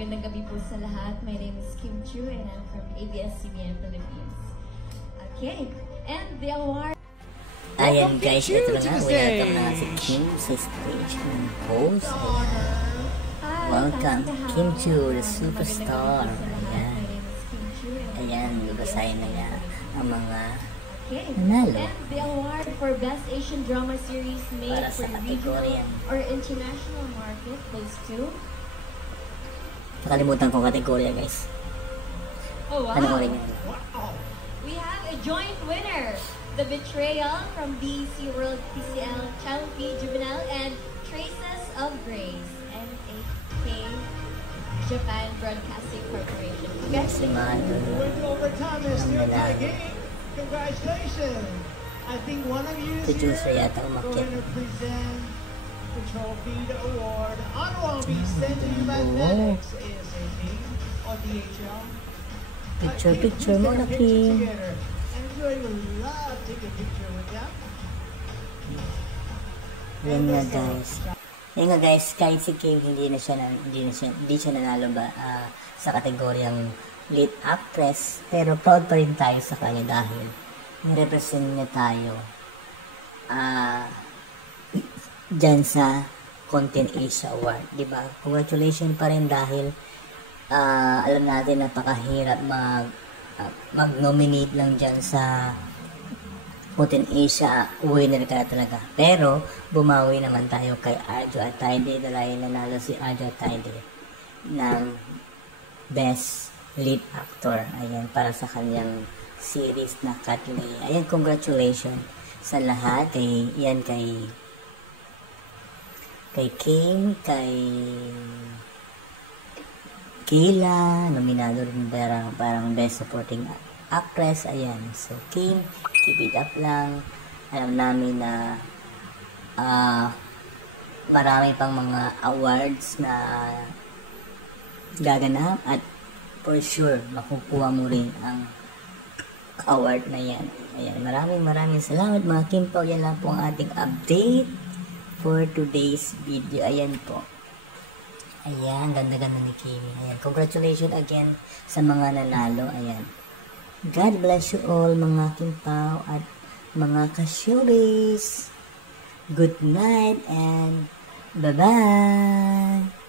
magandang gabi po sa lahat. My name is Kim Chu and I'm from ABS-CBN Philippines. Okay, and the award... Ayan guys, ito na nga. Welcome na si Kim sa stage ng pose. Welcome, Kim Chu, the superstar. Ayan. Ayan, babasahin na nga ang mga nanalo. And the award for Best Asian Drama Series made Para for sa regional kategorya. or international market goes to... Nakalimutan ko kategorya guys. Oh wow! Panoorin nyo. We have a joint winner. The Betrayal from BEC World PCL Channel P Juvenile and Traces of Grace NAK Japan Broadcasting Corporation. Si Manu. Went to overtime and Ang still tie nanalo. game. Congratulations! I think one of you is Producer here yata umakyat. going to present the trophy, the award. Honor will be sent to you by Oo. FedEx ASAP on DHL. Picture mo na Kim. Together. And everybody would love to take a picture with them. Yan nga guys. Yan nga guys, kahit si Kim hindi siya nanalo ba sa kategoryang lead actress, pero proud pa rin tayo sa kanya dahil nirepresent niya tayo dyan sa Content Asia Award, di ba? Congratulations pa rin dahil alam natin napakahirap mag-nominate lang dyan sa Content Asia, winner ka na talaga. Pero, bumawi naman tayo kay Arjo Atayde dahil nanalo si Arjo Atayde ng Best Lead Actor. Ayan, para sa kanyang series na Katley. Ayan, congratulations sa lahat. Kay Kim, kay Kayla, nominado rin parang Best Supporting Actress. Ayan, so Kim, keep it up lang. Alam namin na marami pang mga awards na gaganap at for sure makukuha mo rin ang award na yan. Ayan, maraming salamat mga Kim po. Yan lang po ang ating update for today's video. Ayan po. Ayan, ganda-ganda ni Kim. Ayan, congratulations again sa mga nanalo. Ayan. God bless you all mga Kimpaw at mga ka-showbiz. Good night and bye-bye!